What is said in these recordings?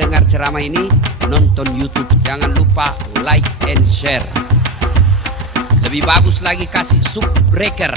dengar ceramah ini, nonton YouTube. Jangan lupa like and share. Lebih bagus lagi kasih subbreaker.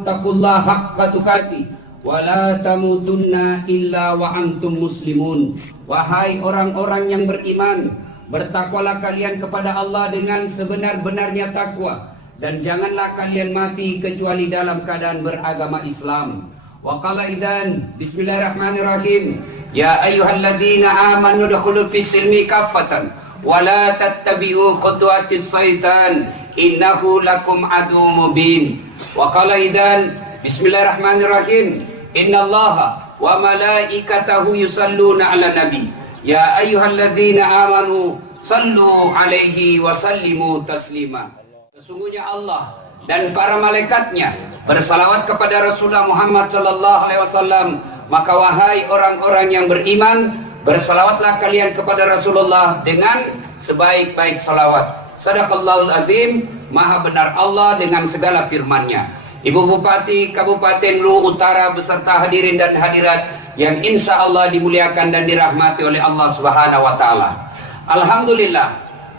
Taqullaha haqqa tuqatih wa la tamutunna illa wa antum muslimun. Wahai orang-orang yang beriman, bertakwalah kalian kepada Allah dengan sebenar-benarnya takwa, dan janganlah kalian mati kecuali dalam keadaan beragama Islam. Wa qala idzan bismillahirrahmanirrahim, ya ayyuhalladzina amanu dukhulu fis-silmi kaffatan wa la tattabi'u khutuwatis syaitan innahu lakum aduwwum mubin. Wa qala idzan bismillahirrahmanirrahim, innallaha wa malaikatahu yusalluna 'alan nabi ya ayyuhalladzina amanu sallu 'alaihi wa sallimu taslima. Sesungguhnya Allah dan para malaikatnya bersalawat kepada Rasulullah Muhammad sallallahu alaihi wasallam, maka wahai orang-orang yang beriman, bersalawatlah kalian kepada Rasulullah dengan sebaik-baik salawat. Sadaqallahul azim, maha benar Allah dengan segala firman-Nya. Ibu Bupati Kabupaten Luwu Utara beserta hadirin dan hadirat yang insya Allah dimuliakan dan dirahmati oleh Allah Subhanahu wa Ta'ala. Alhamdulillah,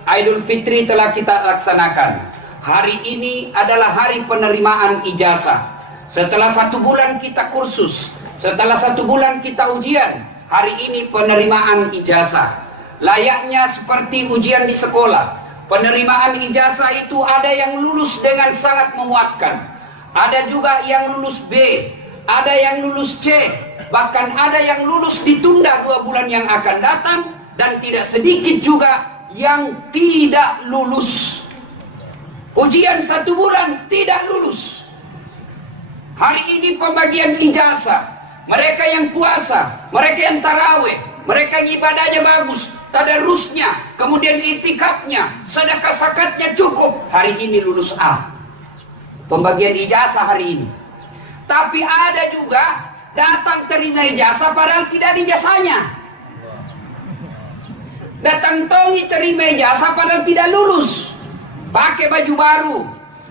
Idul Fitri telah kita laksanakan. Hari ini adalah hari penerimaan ijazah. Setelah 1 bulan kita kursus, setelah 1 bulan kita ujian, hari ini penerimaan ijazah. Layaknya seperti ujian di sekolah. Penerimaan ijazah itu ada yang lulus dengan sangat memuaskan, ada juga yang lulus B, ada yang lulus C, bahkan ada yang lulus ditunda 2 bulan yang akan datang, dan tidak sedikit juga yang tidak lulus. Ujian 1 bulan tidak lulus. Hari ini pembagian ijazah, mereka yang puasa, mereka yang taraweh, mereka yang ibadahnya bagus, tadarusnya, kemudian itikafnya, sedekah zakatnya cukup, hari ini lulus A. Pembagian ijazah hari ini. Tapi ada juga datang terima ijazah padahal tidak ada ijazahnya. Datang tongi terima ijazah padahal tidak lulus. Pakai baju baru,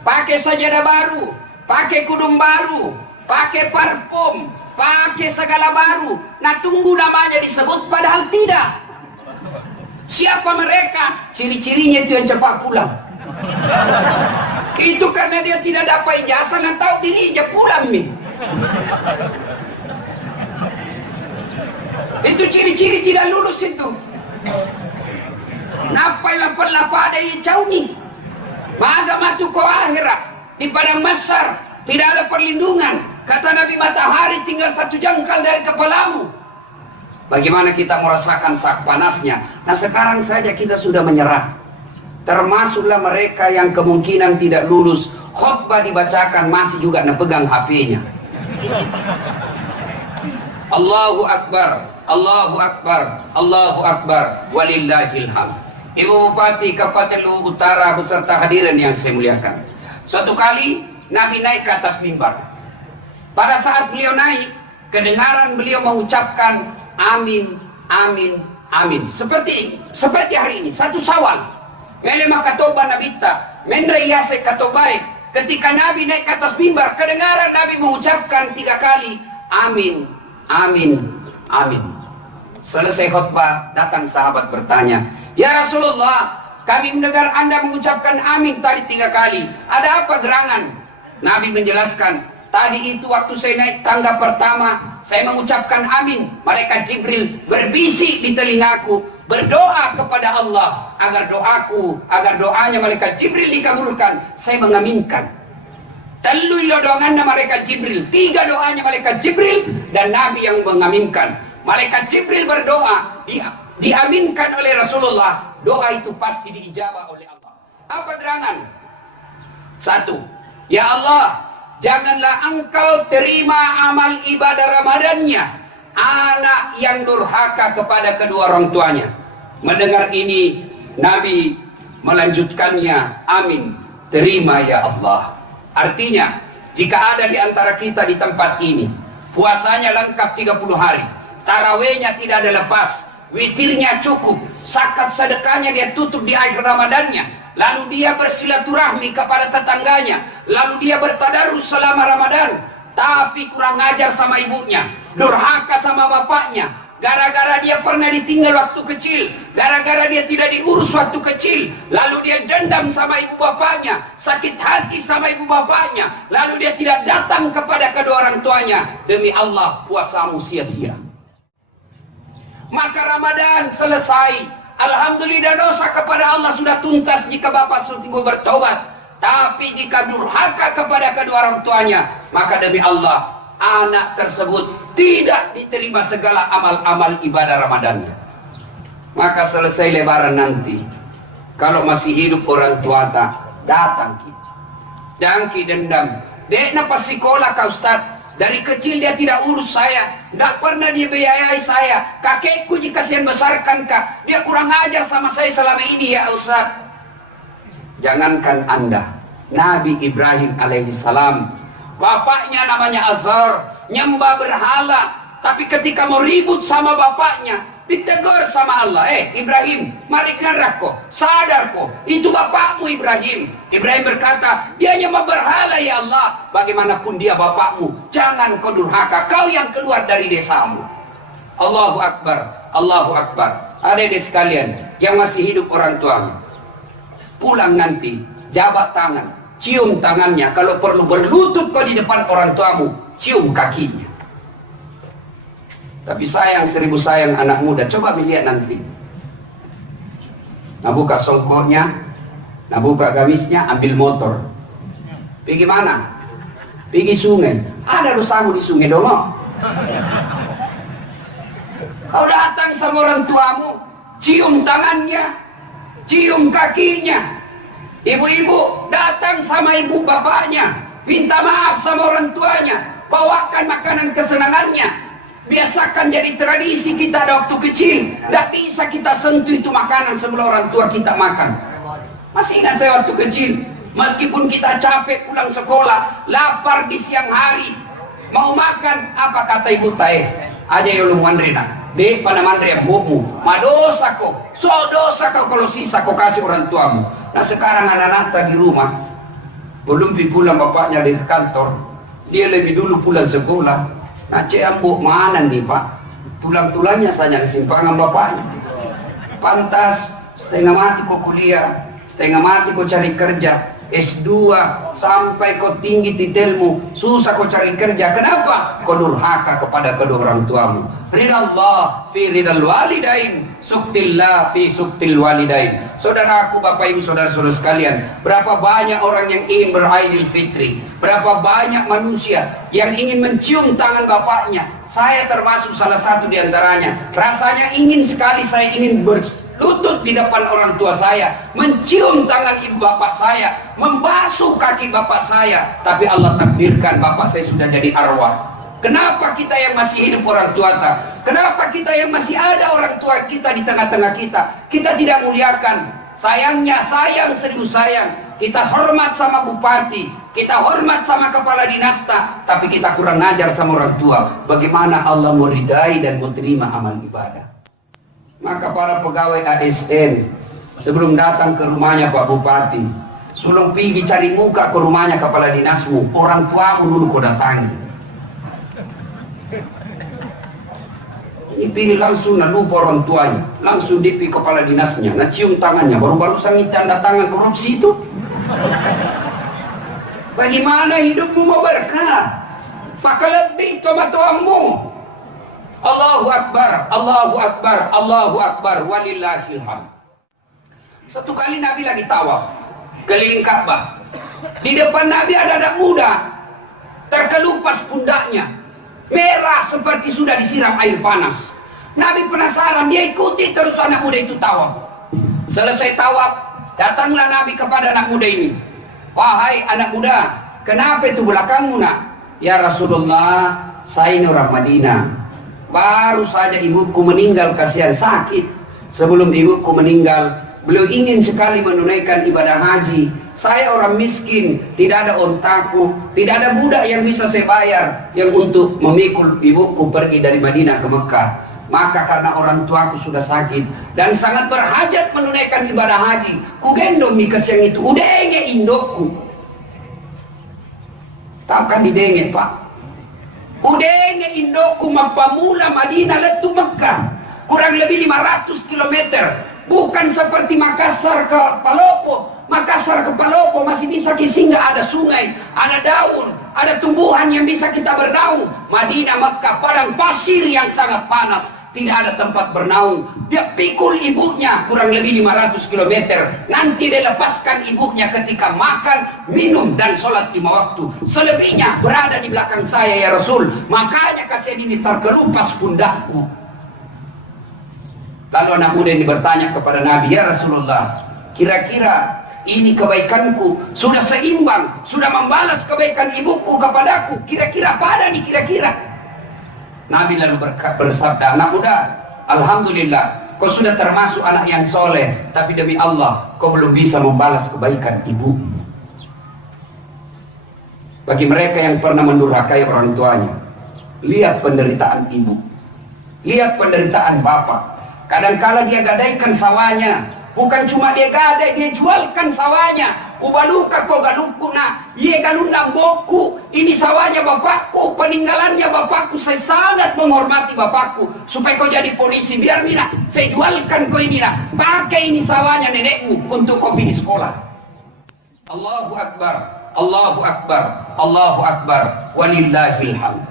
pakai sajadah baru, pakai kudung baru, pakai parfum, pakai segala baru. Nah, tunggu namanya disebut padahal tidak. Siapa mereka? Ciri-cirinya itu yang cepat pulang. Itu karena dia tidak dapat ijazah, nggak tahu diri aja pulang nih. Itu ciri-ciri tidak lulus itu. Napa yang pelapa ada jauh nih? Maga matu ko akhirat di padang mahsyar tidak ada perlindungan. Kata Nabi, matahari tinggal 1 jengkal dari kepalamu. Bagaimana kita merasakan sak panasnya? Nah, sekarang saja kita sudah menyerah. Termasuklah mereka yang kemungkinan tidak lulus, khutbah dibacakan masih juga nepegang HP-nya. Allahu Akbar, Allahu Akbar, Allahu Akbar, walillahil hamd. Ibu Bupati Kabupaten Luwu Utara beserta hadirin yang saya muliakan. Suatu kali Nabi naik ke atas mimbar. Pada saat beliau naik, kedengaran beliau mengucapkan amin, amin, amin. Seperti hari ini, 1 Syawal. Melema katoba nabita, mendra yase katobaik. Ketika Nabi naik ke atas mimbar, kedengaran Nabi mengucapkan 3 kali amin, amin, amin. Selesai khutbah, datang sahabat bertanya, ya Rasulullah, kami mendengar Anda mengucapkan amin tadi 3 kali. Ada apa gerangan? Nabi menjelaskan, tadi itu waktu saya naik tangga pertama, saya mengucapkan amin. Malaikat Jibril berbisik di telingaku, berdoa kepada Allah agar doanya malaikat Jibril dikabulkan. Saya mengaminkan. Telu doangannya malaikat Jibril, 3 doanya malaikat Jibril dan Nabi yang mengaminkan. Malaikat Jibril berdoa, diaminkan oleh Rasulullah, doa itu pasti diijabah oleh Allah. Apa gerangan? 1. Ya Allah, janganlah Engkau terima amal ibadah Ramadannya anak yang durhaka kepada kedua orang tuanya. Mendengar ini, Nabi melanjutkannya, amin, terima ya Allah. Artinya, jika ada di antara kita di tempat ini, puasanya lengkap 30 hari, tarawihnya tidak ada lepas, witirnya cukup, zakat sedekahnya dia tutup di akhir Ramadannya, lalu dia bersilaturahmi kepada tetangganya, lalu dia bertadarus selama Ramadan, tapi kurang ajar sama ibunya, durhaka sama bapaknya, gara-gara dia pernah ditinggal waktu kecil, gara-gara dia tidak diurus waktu kecil, lalu dia dendam sama ibu bapaknya, sakit hati sama ibu bapaknya, lalu dia tidak datang kepada kedua orang tuanya. Demi Allah, puasamu sia-sia. Maka Ramadan selesai, alhamdulillah, dosa kepada Allah sudah tuntas jika bapak sungguh bertobat. Tapi jika durhaka kepada kedua orang tuanya, maka demi Allah, anak tersebut tidak diterima segala amal-amal ibadah Ramadannya. Maka selesai lebaran nanti, kalau masih hidup orang tua datang kita, dangki dendam, dek napa sekolah kau Ustaz, dari kecil dia tidak urus saya, nggak pernah dia biayai saya, kakekku jika saya besarkan kak, dia kurang ajar sama saya selama ini ya Ustaz. Jangankan Anda, Nabi Ibrahim alaihissalam, bapaknya namanya Azhar, nyembah berhala, tapi ketika mau ribut sama bapaknya, ditegur sama Allah, Ibrahim, mari ngarah kok, sadar kok, itu bapakmu Ibrahim. Ibrahim berkata, dia nyembah berhala ya Allah, bagaimanapun dia bapakmu, jangan kau durhaka, kau yang keluar dari desamu. Allahu Akbar, Allahu Akbar. Adik-adik sekalian yang masih hidup orang tuamu, pulang nanti, jabat tangan, cium tangannya, kalau perlu berlutut kau di depan orang tuamu, cium kakinya. Tapi sayang, seribu sayang anak muda, coba lihat nanti. Nah buka songkoknya, nah buka gamisnya, ambil motor. Pergi mana? Pergi sungai. Ada dosamu di sungai dong. Kau datang sama orang tuamu, cium tangannya, cium kakinya. Ibu-ibu datang sama ibu bapaknya, minta maaf sama orang tuanya, bawakan makanan kesenangannya. Biasakan jadi tradisi kita ada waktu kecil, tidak bisa kita sentuh itu makanan sebelum orang tua kita makan. Masih ingat saya waktu kecil, meskipun kita capek pulang sekolah, lapar di siang hari, mau makan, apa kata ibu tae? Aja yang lu mandrina, dek pada mandri bumu, madosa kok, so dosa kau kalau sisa kau kasih orang tuamu. Nah sekarang anak-anak di rumah, belum pulang bapaknya dari kantor, dia lebih dulu pulang sekolah. Nah cembuk mana nih pak, tulang-tulangnya saja kesimpangan bapaknya. Pantas setengah mati kok kuliah, setengah mati kok cari kerja, S2 sampai kau tinggi titelmu, susah kau cari kerja. Kenapa? Kau durhaka kepada kedua orang tuamu. Ridallah fi ridal walidain, suktillah fi suktil walidain. Saudaraku, bapak ibu, saudara-saudara sekalian, berapa banyak orang yang ingin beraidil fitri, berapa banyak manusia yang ingin mencium tangan bapaknya. Saya termasuk salah satu di antaranya. Rasanya ingin sekali saya ingin berlutut di depan orang tua saya, mencium tangan ibu bapak saya, membasuh kaki bapak saya. Tapi Allah takdirkan bapak saya sudah jadi arwah. Kenapa kita yang masih hidup orang tua kenapa kita yang masih ada orang tua kita di tengah-tengah kita tidak muliakan? Sayangnya, sayang, seribu sayang, kita hormat sama bupati, kita hormat sama kepala dinasta, tapi kita kurang ajar sama orang tua. Bagaimana Allah meridai dan menerima amal ibadah? Maka para pegawai ASN sebelum datang ke rumahnya Pak Bupati, sebelum pergi cari muka ke rumahnya kepala dinasmu, orang tuamu dulu kau datangi. Pilih langsung, nah lupa orang tuanya, langsung dipi kepala dinasnya, nah cium tangannya, baru-baru sangit tanda tangan korupsi itu. Bagaimana hidupmu mau berkah? Maka lebih sama tuamu. Allahu Akbar, Allahu Akbar, Allahu Akbar, walillahil hamd. Satu kali Nabi lagi tawaf keliling Ka'bah. Di depan Nabi ada anak muda, terkelupas pundaknya, merah seperti sudah disiram air panas. Nabi penasaran, dia ikuti terus anak muda itu tawaf. Selesai tawaf, datanglah Nabi kepada anak muda ini. Wahai anak muda, kenapa itu belakangmu nak? Ya Rasulullah, saya ini orang Madinah. Baru saja ibuku meninggal, kasihan sakit. Sebelum ibuku meninggal, beliau ingin sekali menunaikan ibadah haji. Saya orang miskin, tidak ada ontaku, tidak ada budak yang bisa saya bayar yang untuk memikul ibuku pergi dari Madinah ke Mekah. Maka karena orang tuaku sudah sakit dan sangat berhajat menunaikan ibadah haji, ku gendong mikas yang itu, udah enge indokku. Tahu kan didenge Pak? Udah enge indokku mapamula Madinah letu Mekah, kurang lebih 500 km. Bukan seperti Makassar ke Palopo. Makassar ke Palopo masih bisa singgah, ada sungai, ada daun, ada tumbuhan yang bisa kita bernaung. Madinah Mekah padang pasir yang sangat panas, tidak ada tempat bernaung. Dia pikul ibunya kurang lebih 500 km. Nanti dia lepaskan ibunya ketika makan, minum dan sholat 5 waktu. Selebihnya berada di belakang saya ya Rasul. Makanya kasihan ini terkelupas pundakku. Lalu anak muda ini bertanya kepada Nabi, ya Rasulullah, kira-kira ini kebaikanku sudah seimbang, sudah membalas kebaikan ibuku kepadaku, kira-kira apa ada nih kira-kira? Nabi lalu bersabda, anak muda, alhamdulillah kau sudah termasuk anak yang soleh, tapi demi Allah kau belum bisa membalas kebaikan ibu. Bagi mereka yang pernah mendurhakai orang tuanya, lihat penderitaan ibu, lihat penderitaan bapak. Kadangkala dia gadaikan sawahnya, bukan cuma dia gadai, dia jualkan sawahnya. Ubaluka kau galuku na, ye galundang boku. Ini sawahnya bapakku, peninggalannya bapakku. Saya sangat menghormati bapakku. Supaya kau jadi polisi, biar mina saya jualkan kau ini na. Pakai ini sawahnya nenekmu untuk kau pergi sekolah. Allahu Akbar, Allahu Akbar, Allahu Akbar, walillahil hamd.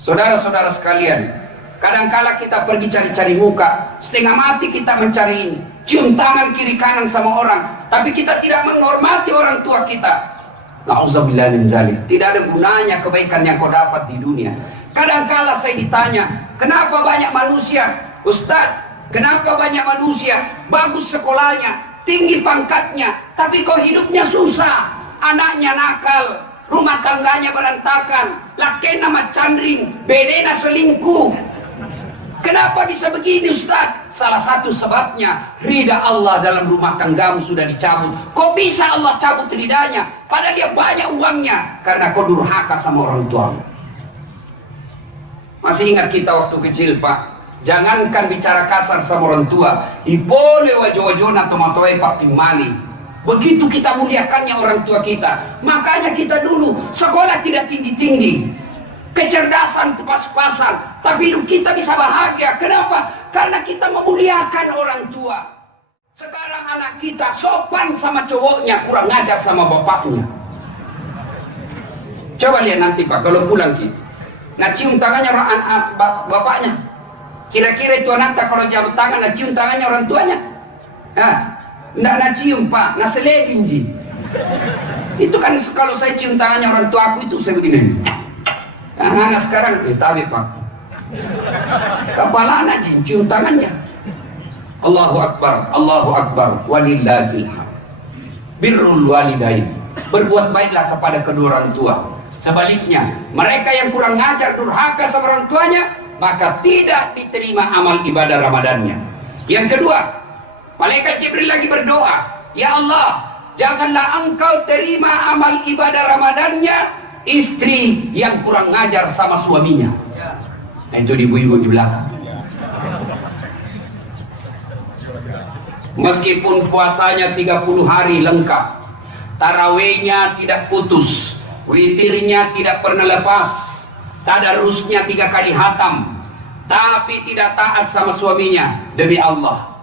Saudara-saudara sekalian, kadangkala kita pergi cari-cari muka, setengah mati kita mencari ini, cium tangan kiri kanan sama orang, tapi kita tidak menghormati orang tua kita. Na'udzubillah min zalik. Tidak ada gunanya kebaikan yang kau dapat di dunia. Kadangkala saya ditanya, kenapa banyak manusia, Ustaz, kenapa banyak manusia bagus sekolahnya, tinggi pangkatnya, tapi kok hidupnya susah, anaknya nakal, rumah tangganya berantakan, lakena macandring, bedena selingkuh. Kenapa bisa begini Ustaz? Salah satu sebabnya ridha Allah dalam rumah tanggamu sudah dicabut. Kok bisa Allah cabut ridhanya? Padahal dia banyak uangnya, karena kau durhaka sama orang tuamu. Masih ingat kita waktu kecil Pak, jangankan bicara kasar sama orang tua, ibole wajo-wajona tomatoe Pak Pimali. Begitu kita muliakannya orang tua kita. Makanya kita dulu sekolah tidak tinggi-tinggi, kecerdasan pas-pasan, tapi hidup kita bisa bahagia. Kenapa? Karena kita memuliakan orang tua. Sekarang anak kita sopan sama cowoknya, kurang ajar sama bapaknya. Coba lihat nanti Pak, kalau pulang kita, nah cium tangannya bapaknya. Kira-kira itu anak tak kalau jam tangan, nah cium tangannya orang tuanya? Nggak nak cium Pak, nah seledin ji. Itu kan kalau saya cium tangannya orang tua aku itu saya begini. Anak sekarang tahu Pak, kepala anak cium tangannya. Allahu Akbar, Allahu Akbar, walillahil hamd. Birrul walidain, berbuat baiklah kepada kedua orang tua. Sebaliknya, mereka yang kurang ngajar, durhaka sama orang tuanya, maka tidak diterima amal ibadah Ramadannya. Yang kedua, malaikat Jibril lagi berdoa, ya Allah, janganlah engkau terima amal ibadah Ramadannya istri yang kurang ngajar sama suaminya. Nah itu ibu-ibu di belakang. Meskipun puasanya 30 hari lengkap, tarawihnya tidak putus, witirnya tidak pernah lepas, tadarusnya 3 kali hatam, tapi tidak taat sama suaminya, demi Allah,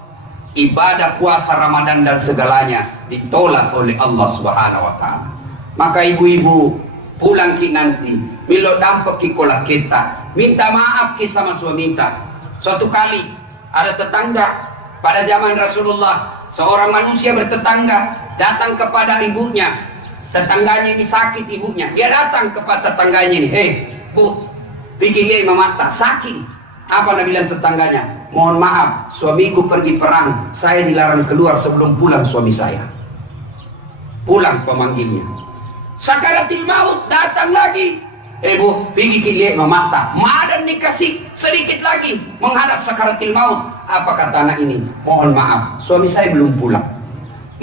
ibadah puasa Ramadan dan segalanya ditolak oleh Allah Subhanahu wa Ta'ala. Maka ibu-ibu pulang ki nanti, milo dampak ki kolak kita, minta maaf ki sama suami kita. Suatu kali ada tetangga pada zaman Rasulullah, seorang manusia bertetangga datang kepada ibunya. Tetangganya ini sakit ibunya, dia datang kepada tetangganya ini, bu, bikin dia mata sakit. Apa Nabi bilang tetangganya? Mohon maaf, suamiku pergi perang, saya dilarang keluar sebelum pulang suami saya. Pulang pemanggilnya. Sakaratil maut datang lagi. Bu, pergi ke dia mata. Madan dikasih sedikit lagi menghadap sakaratil maut. Apa kata anak ini? Mohon maaf, suami saya belum pulang.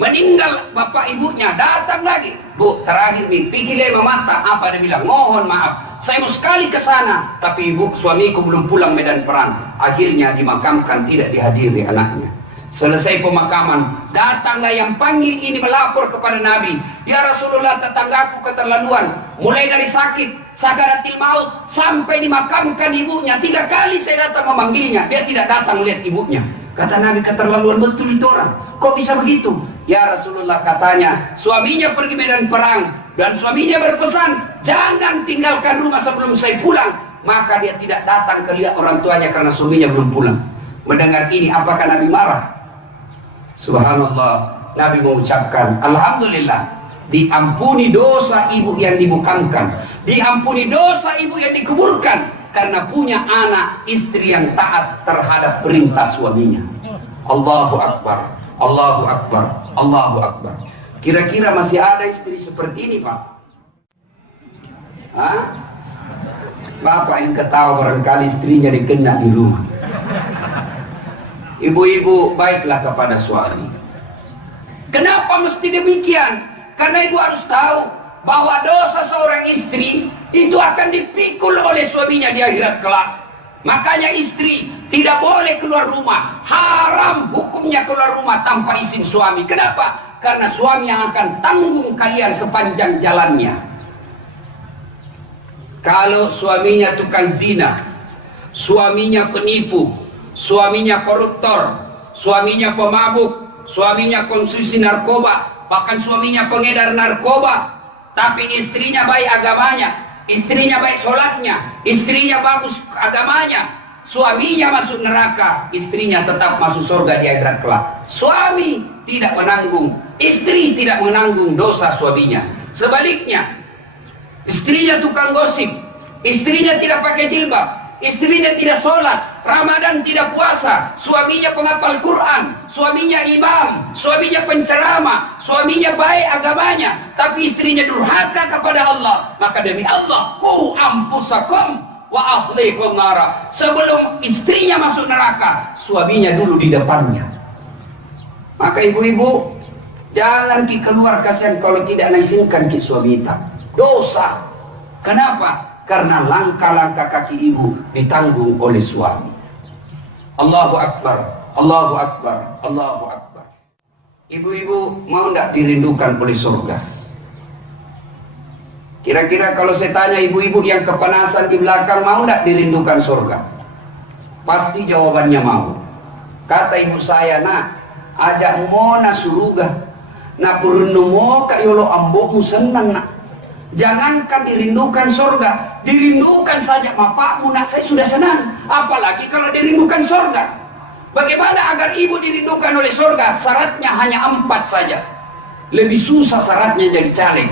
Meninggal bapak ibunya, datang lagi. Bu, terakhir nih, pergi dia mata. Apa dia bilang? Mohon maaf, saya mau sekali ke sana, tapi ibu suamiku belum pulang medan perang. Akhirnya dimakamkan, tidak dihadiri anaknya. Selesai pemakaman, datanglah yang panggil ini melapor kepada Nabi. Ya Rasulullah, tetanggaku keterlaluan, mulai dari sakit, sakaratil maut, sampai dimakamkan ibunya. 3 kali saya datang memanggilnya, dia tidak datang lihat ibunya. Kata Nabi, keterlaluan betul itu orang. Kok bisa begitu? Ya Rasulullah, katanya suaminya pergi medan perang dan suaminya berpesan, jangan tinggalkan rumah sebelum saya pulang. Maka dia tidak datang ke lihat orang tuanya karena suaminya belum pulang. Mendengar ini, apakah Nabi marah? Subhanallah, Nabi mengucapkan, alhamdulillah, diampuni dosa ibu yang dibukamkan, diampuni dosa ibu yang dikuburkan, karena punya anak istri yang taat terhadap perintah suaminya. Allahu Akbar, Allahu Akbar, Allahu Akbar. Kira-kira masih ada istri seperti ini, Pak? Hah? Bapak yang ketawa barangkali istrinya dikena di rumah. Ibu-ibu, baiklah kepada suami. Kenapa mesti demikian? Karena ibu harus tahu bahwa dosa seorang istri itu akan dipikul oleh suaminya di akhirat kelak. Makanya istri tidak boleh keluar rumah. Haram hukumnya keluar rumah tanpa izin suami. Kenapa? Karena suami yang akan tanggung kalian sepanjang jalannya. Kalau suaminya tukang zina, suaminya penipu, suaminya koruptor, suaminya pemabuk, suaminya konsumsi narkoba, bahkan suaminya pengedar narkoba, tapi istrinya baik agamanya, istrinya baik sholatnya, istrinya bagus agamanya, suaminya masuk neraka, istrinya tetap masuk surga di akhirat kelak. Suami tidak menanggung, istri tidak menanggung dosa suaminya. Sebaliknya, istrinya tukang gosip, istrinya tidak pakai jilbab, istrinya tidak sholat, Ramadan tidak puasa, suaminya penghafal Quran, suaminya imam, suaminya penceramah, suaminya baik agamanya, tapi istrinya durhaka kepada Allah. Maka demi Allah, ku ampusakum wa ahlikum nara. Sebelum istrinya masuk neraka, suaminya dulu di depannya. Maka ibu-ibu, jangan ki keluar kasihan kalau tidak naisinkan ki suami kita. Dosa. Kenapa? Karena langkah-langkah kaki ibu ditanggung oleh suami. Allahu Akbar, Allahu Akbar, Allahu Akbar. Ibu-ibu mau tidak dirindukan oleh surga? Kira-kira kalau saya tanya ibu-ibu yang kepanasan di belakang, mau tidak dirindukan surga? Pasti jawabannya mau. Kata ibu saya, nak, ajak mona surga, nak purunu mo kayolo ambokmu senang, nak. Jangankan dirindukan surga, dirindukan saja bapakmu, nak, saya sudah senang. Apalagi kalau dirindukan surga. Bagaimana agar ibu dirindukan oleh surga? Syaratnya hanya 4 saja. Lebih susah syaratnya jadi caleg.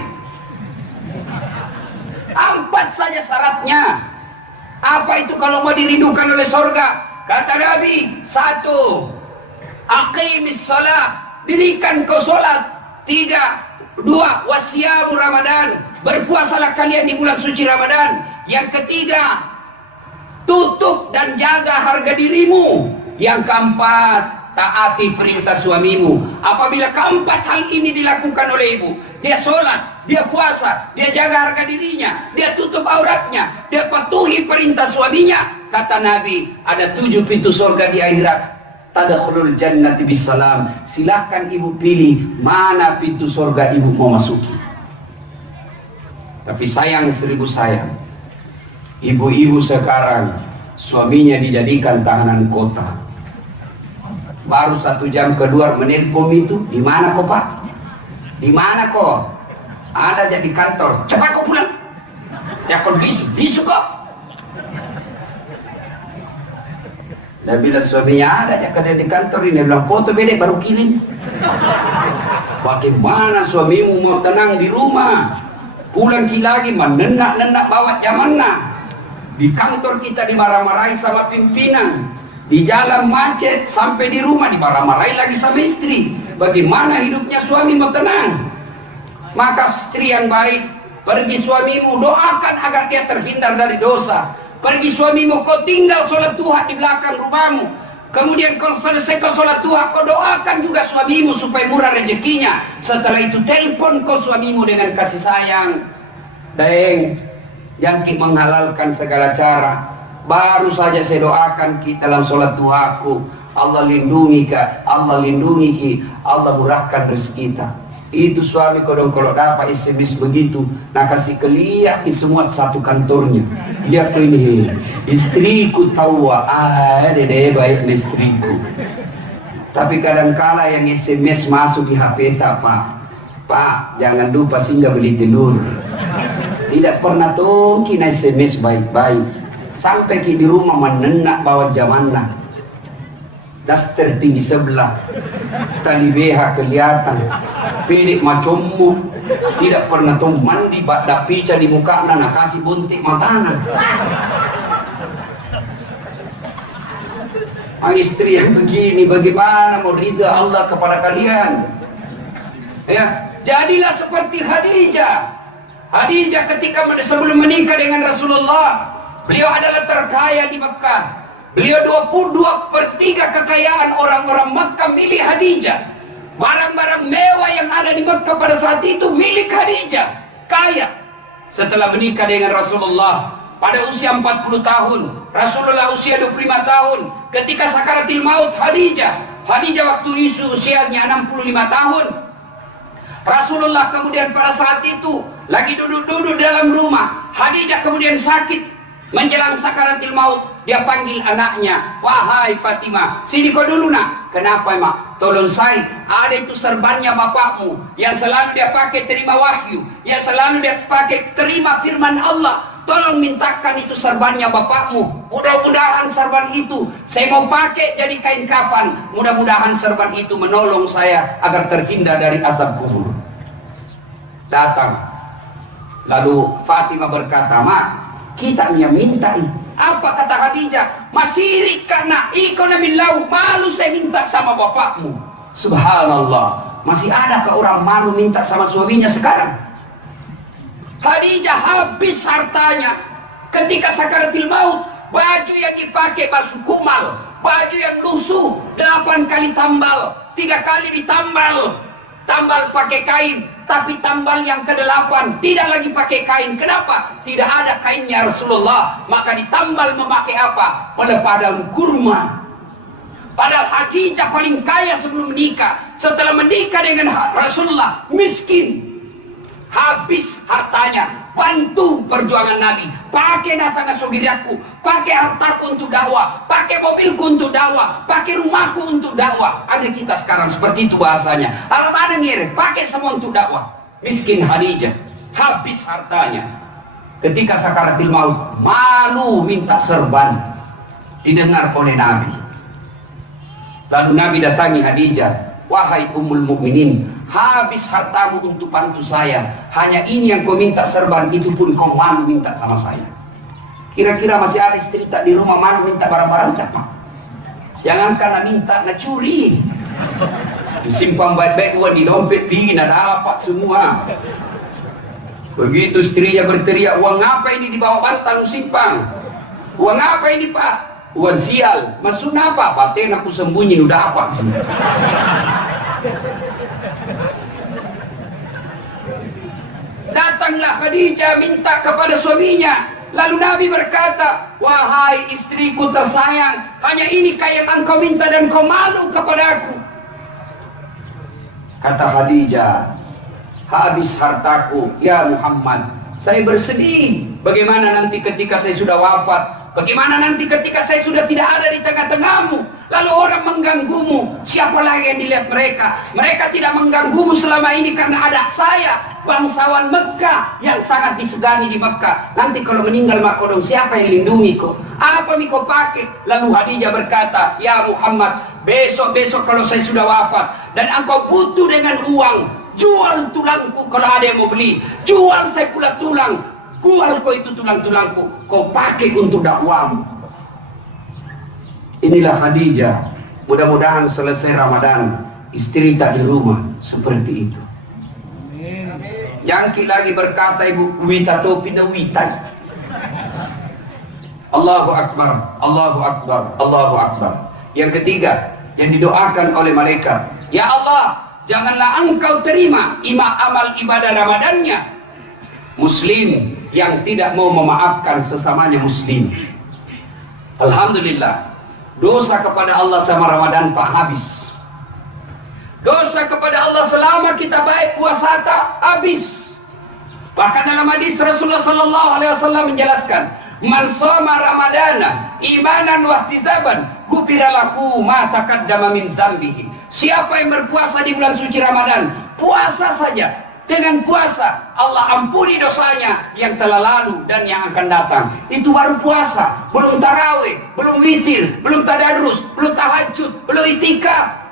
4 saja syaratnya. Apa itu kalau mau dirindukan oleh surga? Kata Nabi, 1, aqimis shalah, dirikan kau sholat. 3, 2, wasiyamu Ramadan, berpuasalah kalian di bulan suci Ramadan. Yang ketiga, tutup dan jaga harga dirimu. Yang keempat, taati perintah suamimu. Apabila keempat hal ini dilakukan oleh ibu, dia sholat, dia puasa, dia jaga harga dirinya, dia tutup auratnya, dia patuhi perintah suaminya, kata Nabi, ada 7 pintu surga di akhirat. Tadkhulul jannati bisalam. Silahkan ibu pilih mana pintu surga ibu mau masuki. Tapi sayang, 1000 sayang, ibu-ibu sekarang suaminya dijadikan tahanan kota. Baru 1 jam kedua menelpon itu, di mana kok Pak? Di mana kok? Ada jadi kantor. Cepat kok pulang. Ya kok bisu kok. Dan bila suaminya ada, dia kerja di kantor ini, bilang foto beda baru kirim. Bagaimana suamimu mau tenang di rumah? Pulang lagi menenak-nenak bawa jamana. Di kantor kita dimarah-marahi sama pimpinan, di jalan macet, sampai di rumah dimarah-marahi lagi sama istri. Bagaimana hidupnya suami mau tenang? Maka istri yang baik, pergi suamimu, doakan agar dia terhindar dari dosa. Pergi suamimu, kau tinggal sholat duha di belakang rumahmu. Kemudian kalau selesai kau sholat duha, kau doakan juga suamimu supaya murah rezekinya. Setelah itu telepon kau suamimu dengan kasih sayang. Deng, yang menghalalkan segala cara. Baru saja saya doakan kita dalam sholat duaku, Allah lindungi ka, Allah lindungi ki, Allah murahkan rezeki kita. Itu suami kodong kalau dapat SMS begitu, nak kasih keliak di semua satu kantornya. Dia ke ini, istriku tahu, dede baik istriku. Tapi kadang-kala yang SMS masuk di HP tak, Pak, jangan lupa singgah beli telur. Tidak pernah tuh kina SMS baik-baik. Sampai di rumah menenak bawa jamanah. Daster tinggi sebelah. Tali BH kelihatan. Pedek macommu. Tidak pernah tuh mandi bak pica di muka nak kasih buntik matana. Istri yang begini bagaimana mau ridha Allah kepada kalian? Ya, jadilah seperti Khadijah. Khadijah ketika sebelum menikah dengan Rasulullah, beliau adalah terkaya di Mekah. Beliau 22/3 kekayaan orang-orang Mekah milik Khadijah. Barang-barang mewah yang ada di Mekah pada saat itu milik Khadijah. Kaya. Setelah menikah dengan Rasulullah pada usia 40 tahun, Rasulullah usia 25 tahun. Ketika sakaratil maut Khadijah waktu itu usianya 65 tahun. Rasulullah kemudian pada saat itu lagi duduk-duduk dalam rumah. Khadijah kemudian sakit. Menjelang sakaratil maut, dia panggil anaknya, wahai Fatimah, sini kau dulu nak. Kenapa mak? Tolong saya, ada itu serbannya bapakmu yang selalu dia pakai terima wahyu, yang selalu dia pakai terima firman Allah. Tolong mintakan itu serbannya bapakmu. Mudah-mudahan serban itu saya mau pakai jadi kain kafan. Mudah-mudahan serban itu menolong saya agar terhindar dari azab kubur. Datang. Lalu Fatimah berkata, mak, kita yang minta ini. Apa kata Khadijah? Masyirik karena ikona billahu, malu saya minta sama bapakmu. Subhanallah, masih ada ke orang malu minta sama suaminya sekarang? Khadijah habis hartanya ketika sakaratil maut. Baju yang dipakai basuh kumal, baju yang lusuh 8 kali tambal, 3 kali ditambal. Tambal pakai kain, tapi tambal yang ke-8 tidak lagi pakai kain. Kenapa? Tidak ada kainnya Rasulullah, maka ditambal memakai apa? Pada padang kurma. Padahal Khadijah paling kaya sebelum menikah. Setelah menikah dengan Rasulullah, miskin. Habis hartanya, bantu perjuangan Nabi, pakai nasanga sogiriaku, pakai hartaku untuk dakwah, pakai mobilku untuk dakwah, pakai rumahku untuk dakwah. Ada kita sekarang seperti itu bahasanya. Alam ada ngiri, pakai semua untuk dakwah. Miskin Khadijah, habis hartanya. Ketika sakaratil maut, malu minta serban, didengar oleh Nabi. Lalu Nabi datangi Khadijah, wahai ummul mukminin, habis hartamu untuk bantu saya, hanya ini yang kau minta serban, itu pun kau malu minta sama saya. Kira-kira masih ada istri tak di rumah malu minta barang-barang apa? Jangan karena minta nak curi, disimpan baik-baik uang di dompet, dingin ada apa semua. Begitu istrinya berteriak, uang apa ini dibawa bantal simpan? Uang apa ini pak? Uang sial. Maksud apa? Paten aku sembunyi udah apa? Datanglah Khadijah minta kepada suaminya. Lalu Nabi berkata, wahai istriku tersayang, hanya ini yang engkau minta dan kau malu kepadaku. Kata Khadijah, habis hartaku, ya Muhammad, saya bersedih. Bagaimana nanti ketika saya sudah wafat? Bagaimana nanti ketika saya sudah tidak ada di tengah-tengahmu? Lalu orang mengganggumu, siapa lagi yang dilihat mereka? Mereka tidak mengganggumu selama ini karena ada saya, bangsawan Mekah yang sangat disegani di Mekah. Nanti kalau meninggal makodong, siapa yang lindungi kau? Apa yang kau pakai? Lalu Khadijah berkata, ya Muhammad, besok-besok kalau saya sudah wafat dan engkau butuh dengan uang, jual tulangku kalau ada yang mau beli. Jual saya pula tulang, jual kau itu tulang-tulangku, kau pakai untuk dakwamu. Inilah Khadijah. Mudah-mudahan selesai Ramadan istri tak di rumah seperti itu. Jangki lagi berkata ibu, wita topi na wita. Allahu Akbar, Allahu Akbar, Allahu Akbar. Yang ketiga yang didoakan oleh malaikat, ya Allah, janganlah engkau terima amal ibadah Ramadannya Muslim yang tidak mau memaafkan sesamanya muslim. Alhamdulillah, dosa kepada Allah sama Ramadan Pak habis. Dosa kepada Allah selama kita baik puasa tak habis. Bahkan dalam hadis Rasulullah sallallahu alaihi wasallam menjelaskan, "Man shoma Ramadana imanan wa ihtisaban, ghufira lahu ma taqaddama min dzambihi." Siapa yang berpuasa di bulan suci Ramadan, puasa saja. Dengan puasa Allah ampuni dosanya yang telah lalu dan yang akan datang. Itu baru puasa, belum tarawih, belum witir, belum tadarus, belum tahajud, belum itikaf.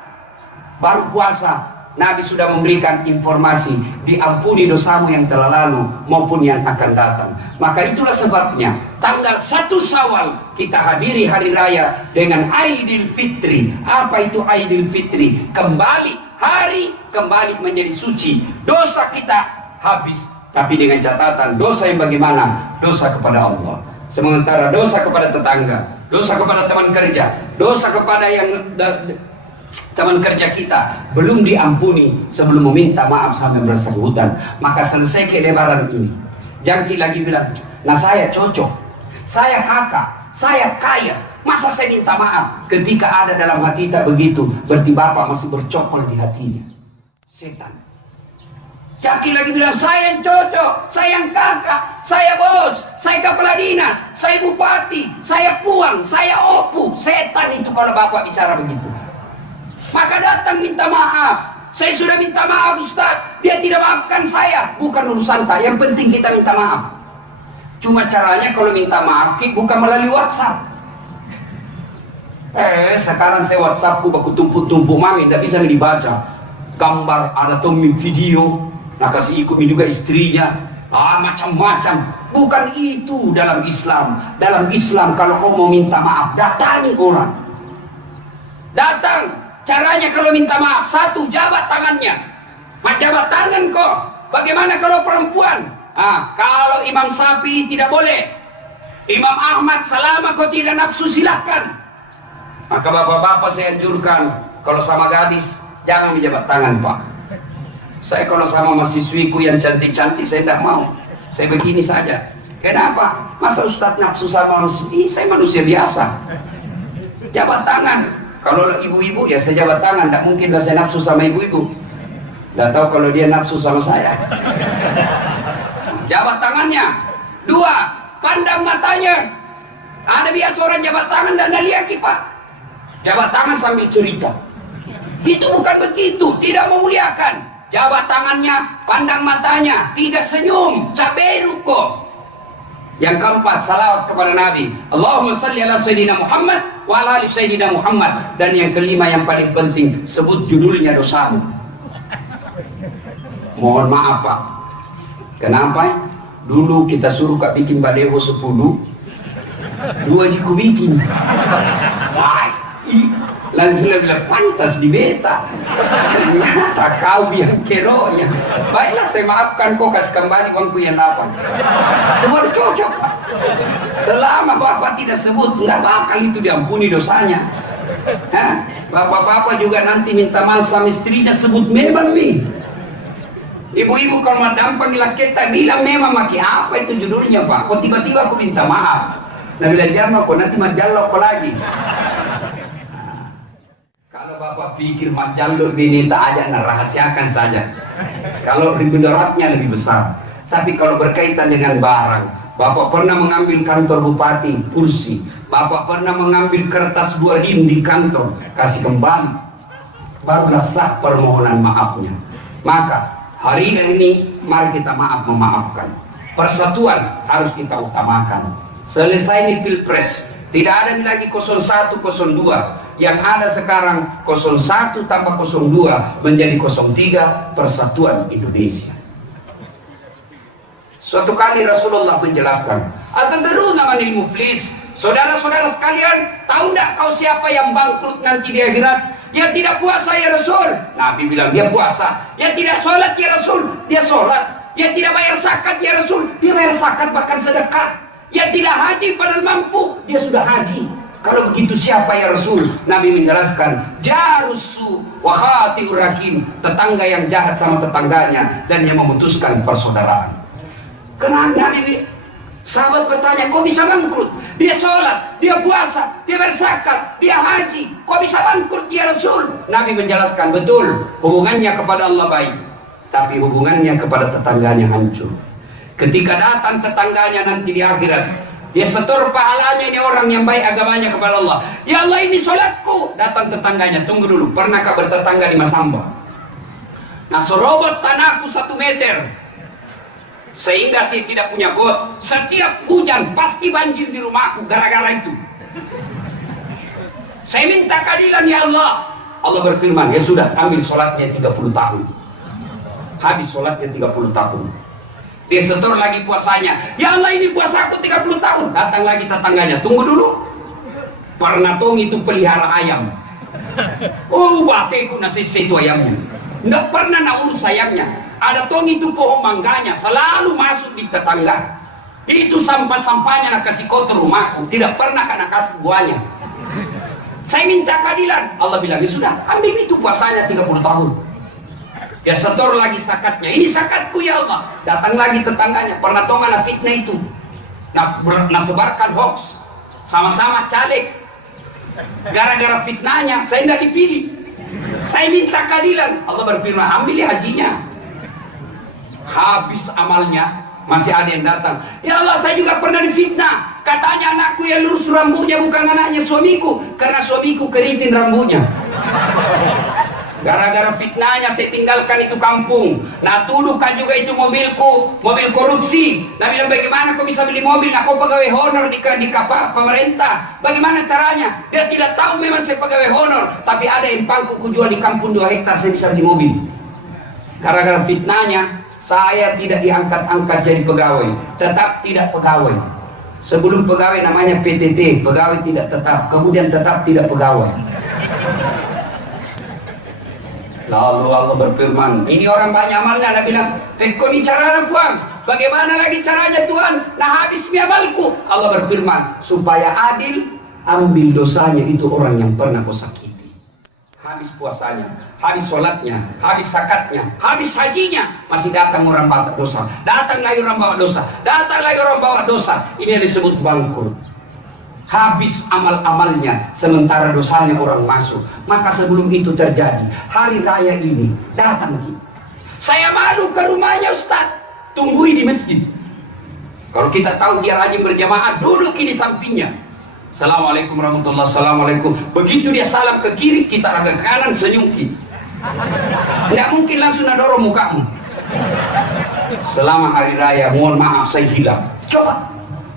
Baru puasa Nabi sudah memberikan informasi, diampuni dosamu yang telah lalu maupun yang akan datang. Maka itulah sebabnya tanggal 1 Syawal kita hadiri hari raya dengan Aidil Fitri. Apa itu Aidil Fitri? Kembali menjadi suci. Dosa kita habis, tapi dengan catatan dosa yang bagaimana? Dosa kepada Allah. Sementara dosa kepada tetangga, dosa kepada teman kerja, dosa kepada yang teman kerja kita belum diampuni sebelum meminta maaf sampai bersangkutan. Maka selesai kelebaran ini, jangan lagi bilang, nah saya cocok, saya kakak, saya kaya, masa saya minta maaf? Ketika ada dalam hati kita begitu, berarti Bapak masih bercokol di hatinya. Setan. Jangan lagi bilang, saya yang cocok, saya yang kakak, saya bos, saya kepala dinas, saya bupati, saya puang, saya opu. Setan itu kalau Bapak bicara begitu. Maka datang minta maaf. Saya sudah minta maaf Ustaz, dia tidak maafkan saya. Bukan urusan tak, yang penting kita minta maaf. Cuma caranya kalau minta maaf bukan melalui WhatsApp. Sekarang saya WhatsAppku baku tumpuk-tumpuk mami, tidak bisa dibaca. Gambar, ada tomik video, nah kasih ikut juga istrinya, macam-macam. Bukan itu dalam Islam. Dalam Islam kalau kau mau minta maaf, datangi orang. Datang. Caranya kalau minta maaf, satu, jabat tangannya. Jabat tangan kok. Bagaimana kalau perempuan? Kalau Imam Syafi'i tidak boleh. Imam Ahmad selama kau tidak nafsu silakan. Maka bapak-bapak saya anjurkan, kalau sama gadis jangan menjabat tangan Pak. Saya kalau sama mahasiswiku yang cantik-cantik saya tidak mau. Saya begini saja. Kenapa? Masa Ustadz nafsu sama mahasiswi? Saya manusia biasa. Jabat tangan. Kalau ibu-ibu ya saya jabat tangan. Tidak mungkin lah saya nafsu sama ibu-ibu. Tidak tahu kalau dia nafsu sama saya. Jabat tangannya. 2, pandang matanya. Ada biasa orang jabat tangan dan lihat Pak. Jabat tangan sambil cerita. Itu bukan begitu, tidak memuliakan. Jabat tangannya, pandang matanya, tidak senyum, caberu kok. Yang keempat, salawat kepada Nabi. Allahumma salli ala Sayyidina Muhammad wa ala ali Sayyidina Muhammad. Dan yang kelima yang paling penting, sebut judulnya dosamu. Mohon maaf Pak. Kenapa? Dulu kita suruh Kak bikin baleho 10, 2 jiku bikin. Langsung dia bilang, pantas di beta. Ternyata kau biang keronya. Baiklah saya maafkan kau, kasih kembali uangku yang 8. Itu baru cocok Pak. Selama Bapak tidak sebut, nggak bakal itu diampuni dosanya. Bapak-bapak juga nanti minta maaf sama istrinya, sebut memang nih. Ibu-ibu kalau mau dampang kita bilang memang maki apa itu judulnya Pak. Kok tiba-tiba aku minta maaf. Nah bila jama kok nanti majalah apa lagi. Bapak pikir jalur ini tak aja, rahasiakan saja. Kalau mudaratnya lebih besar. Tapi kalau berkaitan dengan barang, Bapak pernah mengambil kantor bupati kursi, Bapak pernah mengambil kertas 2 dim di kantor, kasih kembali, barulah sah permohonan maafnya. Maka hari ini mari kita memaafkan. Persatuan harus kita utamakan. Selesai ini pilpres, tidak ada lagi 01, 02. Yang ada sekarang 01 tambah 02 menjadi 03, persatuan Indonesia. Suatu kali Rasulullah menjelaskan, "Atadruna manil muflis?" Saudara-saudara sekalian, tahu enggak kau siapa yang bangkrut nanti di akhirat? Yang tidak puasa ya Rasul. Nabi bilang dia puasa. Yang tidak sholat ya Rasul, dia sholat. Yang tidak bayar zakat ya Rasul, dia bayar zakat bahkan sedekah. Yang tidak haji padahal mampu, dia sudah haji. Kalau begitu siapa ya Rasul? Nabi menjelaskan, jarusu wa khati'ur rakim, tetangga yang jahat sama tetangganya dan yang memutuskan persaudaraan. Kenapa ini? Sahabat bertanya, kok bisa bangkrut? Dia sholat, dia puasa, dia berzakat, dia haji, kok bisa bangkrut ya Rasul? Nabi menjelaskan, betul, hubungannya kepada Allah baik, tapi hubungannya kepada tetangganya hancur. Ketika datang tetangganya nanti di akhirat, dia setor pahalanya, ini orang yang baik agamanya kepada Allah. Ya Allah, ini sholatku. Datang tetangganya, tunggu dulu, pernahkah bertetangga di Masamba? Nah, serobot tanahku 1 meter, sehingga saya tidak punya got. Setiap hujan pasti banjir di rumahku gara-gara itu. Saya minta keadilan ya Allah. Allah berfirman, ya sudah, ambil sholatnya 30 tahun. Habis sholatnya 30 tahun. Dia setor lagi puasanya. Ya Allah, ini puasa aku 30 tahun. Datang lagi tetangganya, tunggu dulu. Pernah tong itu pelihara ayam. Oh, bateku nasi setu ayamnya. Nggak pernah nak urus ayamnya. Ada tong itu pohon mangganya, selalu masuk di tetangga. Itu sampah-sampahnya nak kasih kotor rumahku. Tidak pernah nak kasih buahnya. Saya minta keadilan. Allah bilang, ya sudah, ambil itu puasanya 30 tahun. Ya setor lagi zakatnya. Ini zakatku ya Allah. Datang lagi tetangganya. Pernah tong ada fitnah itu. Nah sebarkan hoax. Sama-sama caleg. Gara-gara fitnahnya saya tidak dipilih. Saya minta keadilan. Allah berfirman, ambil hajinya. Habis amalnya, masih ada yang datang. Ya Allah, saya juga pernah difitnah. Katanya anakku yang lurus rambutnya bukan anaknya suamiku, karena suamiku keriting rambutnya. Gara-gara fitnahnya saya tinggalkan itu kampung. Nah, tuduhkan juga itu mobilku, mobil korupsi. Nah, bilang bagaimana kau bisa beli mobil? Nah, kau pegawai honor di kapal pemerintah. Bagaimana caranya? Dia tidak tahu memang saya pegawai honor, tapi ada yang pangku kujual di kampung 2 hektar saya bisa beli mobil. Gara-gara fitnahnya, saya tidak diangkat-angkat jadi pegawai, tetap tidak pegawai. Sebelum pegawai namanya PTT, pegawai tidak tetap, kemudian tetap tidak pegawai. Lalu Allah berfirman, ini orang banyak amalnya. Dia bilang, tekoni caranya Tuhan, bagaimana lagi caranya Tuhan? Nah, habis amalku. Allah berfirman, supaya adil, ambil dosanya itu orang yang pernah kau sakiti. Habis puasanya, habis sholatnya, habis zakatnya, habis hajinya, masih datang orang bawa dosa. Datang lagi orang bawa dosa. Datang lagi orang bawa dosa. Ini yang disebut bangkrut. Habis amal-amalnya, sementara dosanya orang masuk. Maka sebelum itu terjadi, hari raya ini datang kita. Saya malu ke rumahnya Ustaz, tunggui di masjid. Kalau kita tahu dia rajin berjamaah, duduk di sampingnya. Assalamualaikum warahmatullahi wabarakatuh. Assalamualaikum. Begitu dia salam ke kiri, kita agak ke kanan senyum. Nggak mungkin langsung dorong mukamu. Selama hari raya, mohon maaf saya hilang. Coba.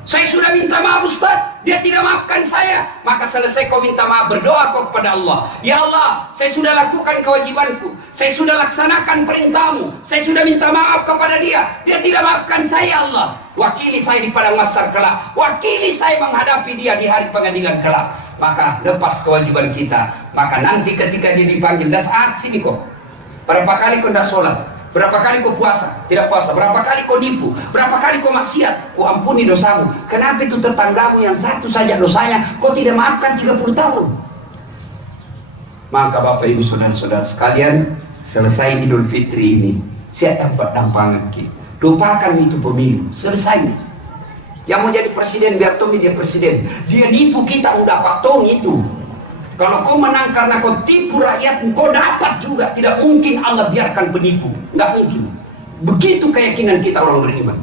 Saya sudah minta maaf Ustaz, dia tidak maafkan saya. Maka selesai kau minta maaf, berdoa kau kepada Allah. Ya Allah, saya sudah lakukan kewajibanku, saya sudah laksanakan perintahmu, saya sudah minta maaf kepada dia, dia tidak maafkan saya. Allah, wakili saya di padang mahsyar kelak, wakili saya menghadapi dia di hari pengadilan kelak. Maka lepas kewajiban kita. Maka nanti ketika dia dipanggil, dah saat sini kok, berapa kali kau tidak sholat, berapa kali kau puasa, tidak puasa, berapa kali kau nipu, berapa kali kau maksiat, kau ampuni dosamu. Kenapa itu tetanggamu yang satu saja dosanya kau tidak maafkan 30 tahun? Maka Bapak Ibu Saudara-saudara sekalian, selesai Idul Fitri ini, siap dampangan kita. Lupakan itu pemilu, selesai. Yang mau jadi presiden biar Tommy dia presiden. Dia nipu kita udah Pak Tong itu. Kalau kau menang karena kau tipu rakyat, kau dapat juga. Tidak mungkin Allah biarkan penipu. Nggak mungkin. Begitu keyakinan kita orang beriman.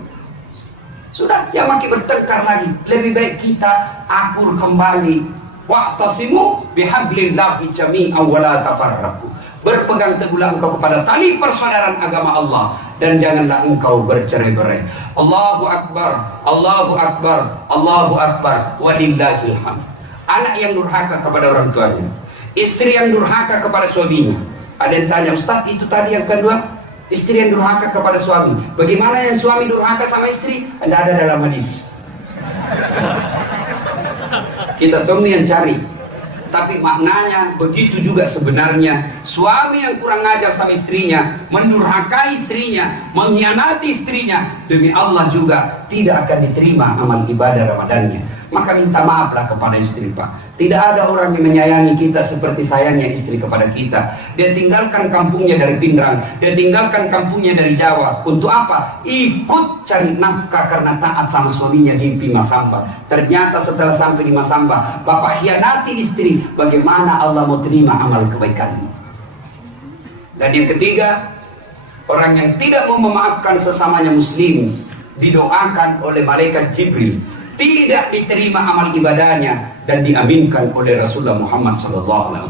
Sudah, ya makin bertengkar lagi. Lebih baik kita akur kembali. Wa'tasimu bihablillahi jami'an wa la tafarraqu. Berpegang teguhlah engkau kepada tali persaudaraan agama Allah, dan janganlah engkau bercerai-berai. Allahu Akbar, Allahu Akbar, Allahu Akbar, walillahil hamd. Anak yang durhaka kepada orang tuanya, istri yang durhaka kepada suaminya. Ada yang tanya, Ustaz, itu tadi yang kedua, istri yang durhaka kepada suami. Bagaimana yang suami durhaka sama istri? Tidak ada dalam hadis. Kita tahu yang cari. Tapi maknanya begitu juga sebenarnya. Suami yang kurang ajar sama istrinya, mendurhakai istrinya, mengkhianati istrinya, demi Allah juga tidak akan diterima amal ibadah Ramadannya. maka minta maaflah kepada istri, Pak. Tidak ada orang yang menyayangi kita seperti sayangnya istri kepada kita. Dia tinggalkan kampungnya dari Pindrang, dia tinggalkan kampungnya dari Jawa. Untuk apa? Ikut cari nafkah karena taat sama suaminya di Masamba. Ternyata setelah sampai di Masamba, bapak hianati istri. Bagaimana Allah mau terima amal kebaikanmu? Dan yang ketiga, orang yang tidak mau memaafkan sesamanya muslim, didoakan oleh malaikat Jibril, tidak diterima amal ibadahnya dan diaminkan oleh Rasulullah Muhammad SAW.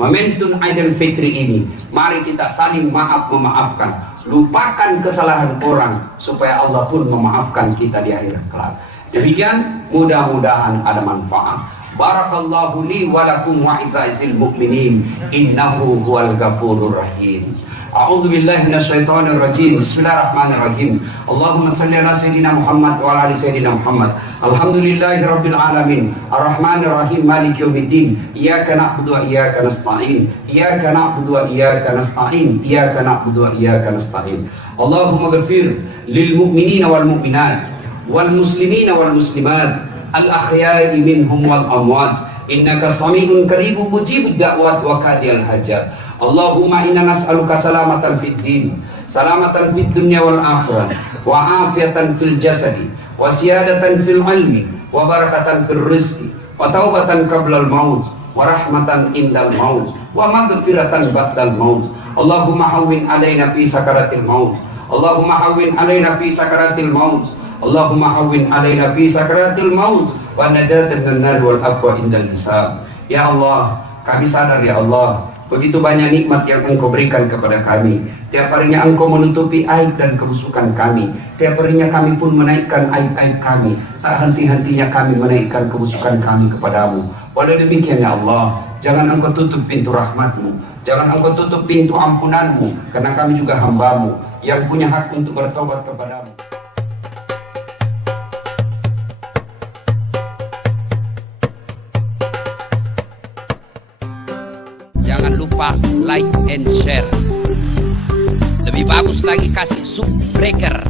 Momentum Idul Fitri ini, mari kita saling memaafkan, lupakan kesalahan orang supaya Allah pun memaafkan kita di akhirat kelak. Demikian, mudah-mudahan ada manfaat. Barakallahu li wa lakum wa izza'il mu'minin, innahu huwal ghafurur rahim. A'udzu billahi minasyaitonir rajim. Bismillahirrahmanirrahim. Allahumma shalli ala sayidina Muhammad wa ala ali sayidina Muhammad. Alhamdulillahirabbil alamin. Arrahmanir rahim. Maliki yaumiddin. Iyyaka na'budu wa iyyaka nasta'in. Iyyaka na'budu wa iyyaka nasta'in. Iyyaka na'budu wa iyyaka nasta'in. Allahumma ighfir lil mu'minina wal mu'minat wal muslimina wal muslimat al ahya'i minhum wal amwat. Innaka sami'un qaribun mujibud da'wat wa qadiyal hajat. Allahumma inna nas'aluka salamatan fid din, salamatan fid dunya wal akhirah, wa afiatan fil jasadi, wa siyadatan fil ilmi, wa barakatan fil rizqi, wa taubatan qablal maut, wa rahmatan indal maut, wa maghfiratan ba'dal maut. Allahumma hawwin alaina fi sakaratil maut. Allahumma hawwin alaina fi sakaratil maut. Allahumma hawwin alaina fi sakaratil maut wa najatan minan nar wal afwa indal hisab. Ya Allah, kami sadar ya Allah, begitu banyak nikmat yang Engkau berikan kepada kami. Tiap harinya Engkau menutupi aib dan kebusukan kami. Tiap harinya kami pun menaikkan aib-aib kami. Tak henti-hentinya kami menaikkan kebusukan kami kepadamu. Walau demikian ya Allah, jangan Engkau tutup pintu rahmatmu, jangan Engkau tutup pintu ampunanmu, karena kami juga hambamu yang punya hak untuk bertobat kepadamu. Jangan lupa like and share. Lebih bagus lagi kasih subbreaker